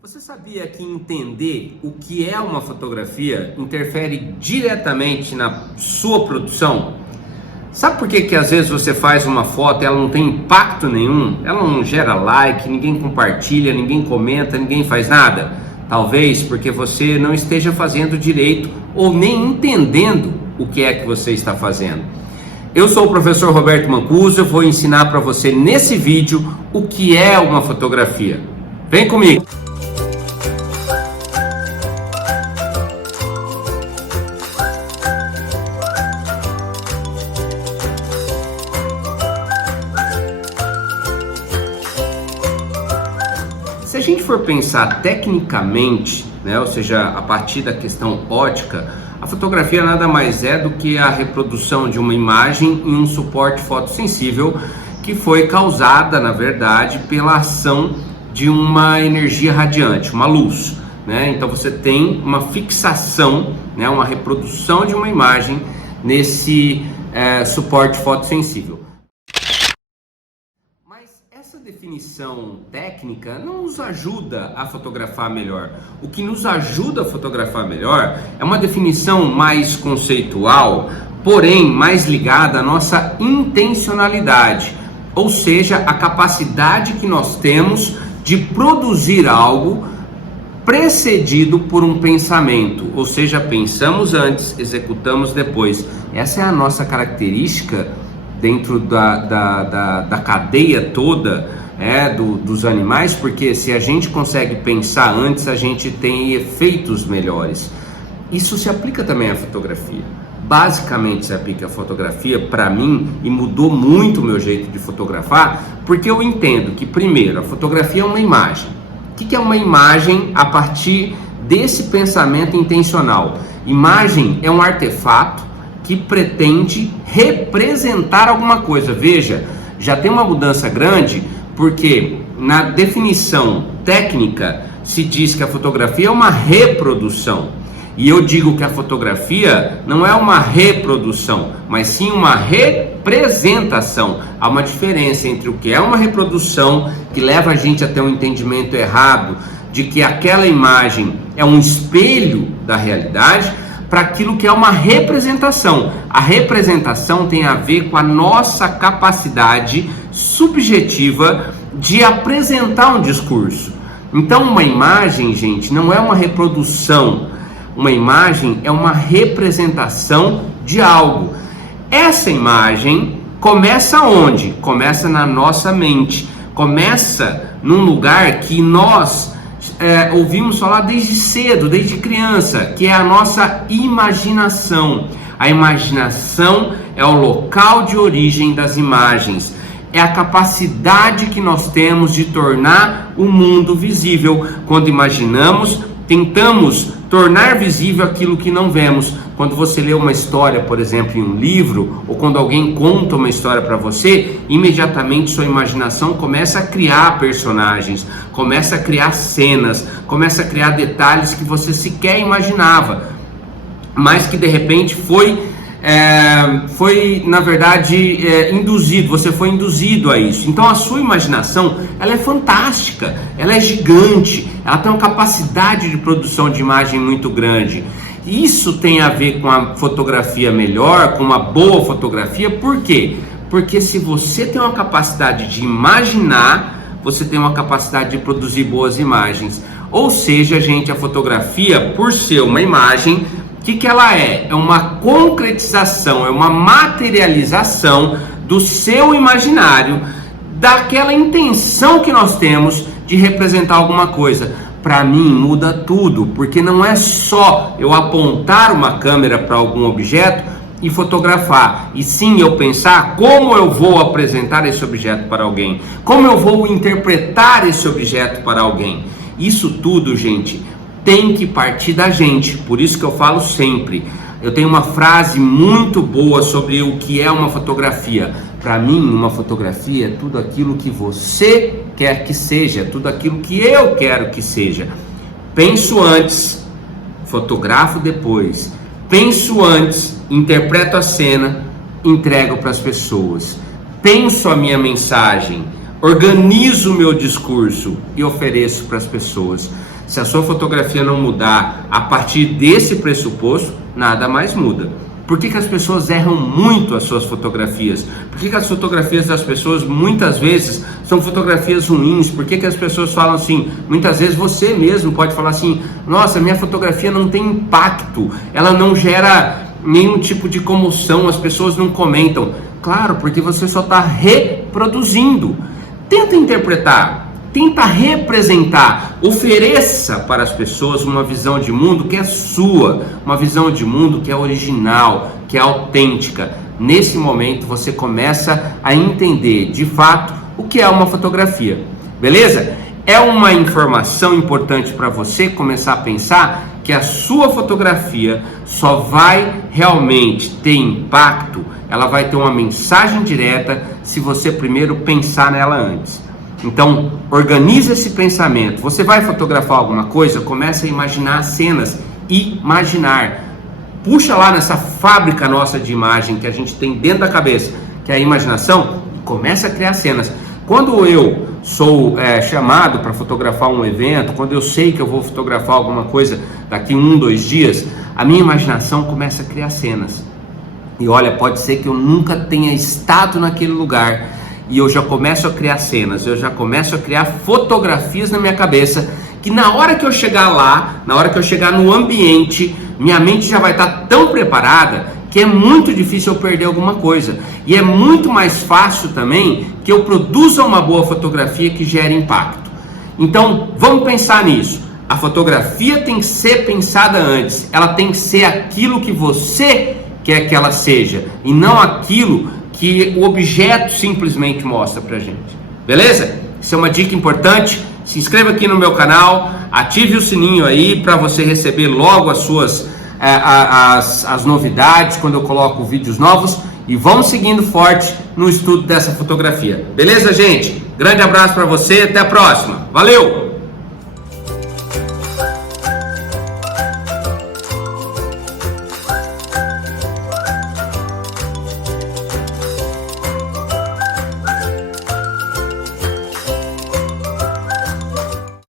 Você sabia que entender o que é uma fotografia interfere diretamente na sua produção? Sabe por que às vezes você faz uma foto e ela não tem impacto nenhum? Ela não gera like, ninguém compartilha, ninguém comenta, ninguém faz nada? Talvez porque você não esteja fazendo direito ou nem entendendo o que é que você está fazendo. Eu sou o professor Roberto Mancuso, eu vou ensinar para você nesse vídeo o que é uma fotografia. Vem comigo! Se a gente for pensar tecnicamente, ou seja, a partir da questão ótica, a fotografia nada mais é do que a reprodução de uma imagem em um suporte fotossensível que foi causada, na verdade, pela ação de uma energia radiante, uma luz. Então você tem uma fixação, uma reprodução de uma imagem nesse suporte fotossensível. Essa definição técnica não nos ajuda a fotografar melhor. O que nos ajuda a fotografar melhor é uma definição mais conceitual, porém mais ligada à nossa intencionalidade, ou seja, a capacidade que nós temos de produzir algo precedido por um pensamento, ou seja, pensamos antes, executamos depois. Essa é a nossa característica dentro da cadeia toda dos animais, porque se a gente consegue pensar antes, a gente tem efeitos melhores. Isso se aplica também à fotografia. Basicamente se aplica à fotografia para mim, e mudou muito o meu jeito de fotografar, porque eu entendo que, primeiro, a fotografia é uma imagem. O que é uma imagem a partir desse pensamento intencional? Imagem é um artefato que pretende representar alguma coisa. Veja, já tem uma mudança grande, porque na definição técnica se diz que a fotografia é uma reprodução. E eu digo que a fotografia não é uma reprodução, mas sim uma representação. Há uma diferença entre o que é uma reprodução, que leva a gente a ter um entendimento errado de que aquela imagem é um espelho da realidade, para aquilo que é uma representação. A representação tem a ver com a nossa capacidade subjetiva de apresentar um discurso. Então uma imagem, gente, não é uma reprodução. Uma imagem é uma representação de algo. Essa imagem começa onde? Começa na nossa mente. Começa num lugar que nós ouvimos falar desde cedo, desde criança, que é a nossa imaginação. A imaginação é o local de origem das imagens, é a capacidade que nós temos de tornar o mundo visível. Quando imaginamos, tentamos tornar visível aquilo que não vemos. Quando você lê uma história, por exemplo, em um livro, ou quando alguém conta uma história para você, imediatamente sua imaginação começa a criar personagens, começa a criar cenas, começa a criar detalhes que você sequer imaginava, mas que de repente foi na verdade induzido, você foi induzido a isso. Então a sua imaginação, ela é fantástica, ela é gigante, ela tem uma capacidade de produção de imagem muito grande. Isso tem a ver com a fotografia melhor, com uma boa fotografia. Por quê? Porque se você tem uma capacidade de imaginar, você tem uma capacidade de produzir boas imagens. Ou seja, gente, a fotografia, por ser uma imagem, o que ela é? É uma concretização, é uma materialização do seu imaginário, daquela intenção que nós temos de representar alguma coisa. Para mim muda tudo, porque não é só eu apontar uma câmera para algum objeto e fotografar, e sim eu pensar como eu vou apresentar esse objeto para alguém, como eu vou interpretar esse objeto para alguém. Isso tudo, gente, tem que partir da gente. Por isso que eu falo sempre, eu tenho uma frase muito boa sobre o que é uma fotografia. Para mim, uma fotografia é tudo aquilo que você quer que seja, tudo aquilo que eu quero que seja. Penso antes, fotografo depois. Penso antes, interpreto a cena, entrego para as pessoas. Penso a minha mensagem, organizo o meu discurso e ofereço para as pessoas. Se a sua fotografia não mudar a partir desse pressuposto, nada mais muda. Por que as pessoas erram muito as suas fotografias? Por que as fotografias das pessoas muitas vezes são fotografias ruins? Por que as pessoas falam assim? Muitas vezes você mesmo pode falar assim: nossa, minha fotografia não tem impacto, ela não gera nenhum tipo de comoção, as pessoas não comentam. Claro, porque você só está reproduzindo. Tenta interpretar, tenta representar, ofereça para as pessoas uma visão de mundo que é sua, uma visão de mundo que é original, que é autêntica. Nesse momento você começa a entender de fato o que é uma fotografia, beleza? É uma informação importante para você começar a pensar que a sua fotografia só vai realmente ter impacto, ela vai ter uma mensagem direta se você primeiro pensar nela antes. Então, organize esse pensamento. Você vai fotografar alguma coisa, comece a imaginar cenas. Imaginar. Puxa lá nessa fábrica nossa de imagem que a gente tem dentro da cabeça, que é a imaginação, e comece a criar cenas. Quando eu sou chamado para fotografar um evento, quando eu sei que eu vou fotografar alguma coisa daqui 1, 2 dias, a minha imaginação começa a criar cenas. E olha, pode ser que eu nunca tenha estado naquele lugar, e eu já começo a criar cenas, eu já começo a criar fotografias na minha cabeça, que na hora que eu chegar lá, na hora que eu chegar no ambiente, minha mente já vai estar tão preparada que é muito difícil eu perder alguma coisa. E é muito mais fácil também que eu produza uma boa fotografia que gere impacto. Então, vamos pensar nisso. A fotografia tem que ser pensada antes, ela tem que ser aquilo que você quer que ela seja, e não aquilo que o objeto simplesmente mostra pra gente, beleza? Isso é uma dica importante. Se inscreva aqui no meu canal, ative o sininho aí para você receber logo as suas as novidades quando eu coloco vídeos novos, e vamos seguindo forte no estudo dessa fotografia, beleza, gente? Grande abraço para você, até a próxima, valeu!